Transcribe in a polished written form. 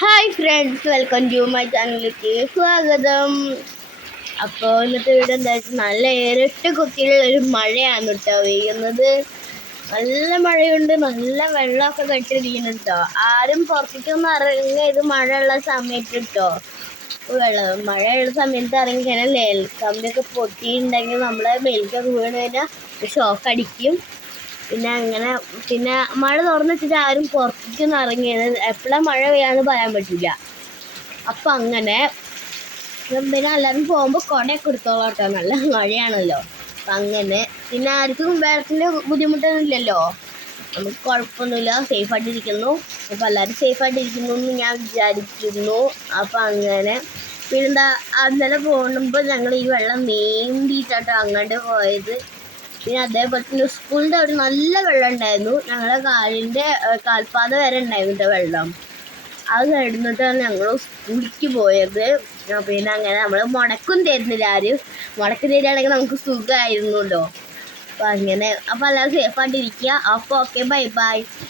Hi friends, welcome to my ചാനലിലേക്ക് സ്വാഗതം. അപ്പോൾ ഇന്നത്തെ വീഡിയോ എന്താ വെച്ചാൽ നല്ല ഇരട്ട് കുത്തിയുള്ള ഒരു മഴയാണ് കേട്ടോ പെയ്യുന്നത്. നല്ല മഴയുണ്ട്, നല്ല വെള്ളമൊക്കെ കെട്ടിരിക്കുന്നുണ്ട് കേട്ടോ. ആരും പുറത്തേക്കൊന്നും ഇറങ്ങരുത് മഴയുള്ള സമയത്ത് കേട്ടോ. മഴയുള്ള സമയത്ത് ഇറങ്ങിക്കഴിഞ്ഞാൽ കമ്പിയൊക്കെ പൊട്ടിയിട്ടുണ്ടെങ്കിൽ നമ്മളെ മേൽക്കൊക്കെ വീണ് കഴിഞ്ഞാൽ ഷോക്ക് അടിക്കും. പിന്നെ മഴ തുറന്ന് വെച്ചിട്ട് ആരും പുറത്തേക്കൊന്നും ഇറങ്ങിയത് എപ്പോഴാണ് മഴ പെയ്യാന്ന് പറയാൻ പറ്റില്ല. അപ്പം അങ്ങനെ പിന്നെ എല്ലാവരും പോകുമ്പോൾ കുടയൊക്കെ എടുത്തോളാം കേട്ടോ, നല്ല മഴയാണല്ലോ. അപ്പം അങ്ങനെ പിന്നെ ആർക്കും വെള്ളത്തിൻ്റെ ബുദ്ധിമുട്ടൊന്നും ഇല്ലല്ലോ, നമുക്ക് കുഴപ്പമൊന്നുമില്ല, സേഫായിട്ടിരിക്കുന്നു. അപ്പം എല്ലാവരും സേഫായിട്ടിരിക്കുന്നു എന്ന് ഞാൻ വിചാരിക്കുന്നു. അപ്പം അങ്ങനെ പിന്നെന്താ, അന്നലെ പോകുമ്പോൾ ഞങ്ങൾ ഈ വെള്ളം നീന്തിയിട്ടാട്ടോ അങ്ങോട്ട് പോയത്. പിന്നെ അതേപോലെ തന്നെ സ്കൂളിൻ്റെ അവിടെ നല്ല വെള്ളം ഉണ്ടായിരുന്നു. ഞങ്ങളുടെ കാൽപാത വരെ ഉണ്ടായിരുന്നു വെള്ളം. അത് കഴിഞ്ഞിട്ടാണ് ഞങ്ങൾ സ്കൂളിലേക്ക് പോയത്. പിന്നെ അങ്ങനെ നമ്മൾ മുടക്കും തരുന്നില്ല ആരും. മുടക്ക് തരികയാണെങ്കിൽ നമുക്ക് സുഖമായിരുന്നല്ലോ. അപ്പം അങ്ങനെ. അപ്പം എല്ലാവരും സേഫായിട്ടിരിക്കുക. അപ്പോൾ ഓക്കെ, ബൈ ബൈ.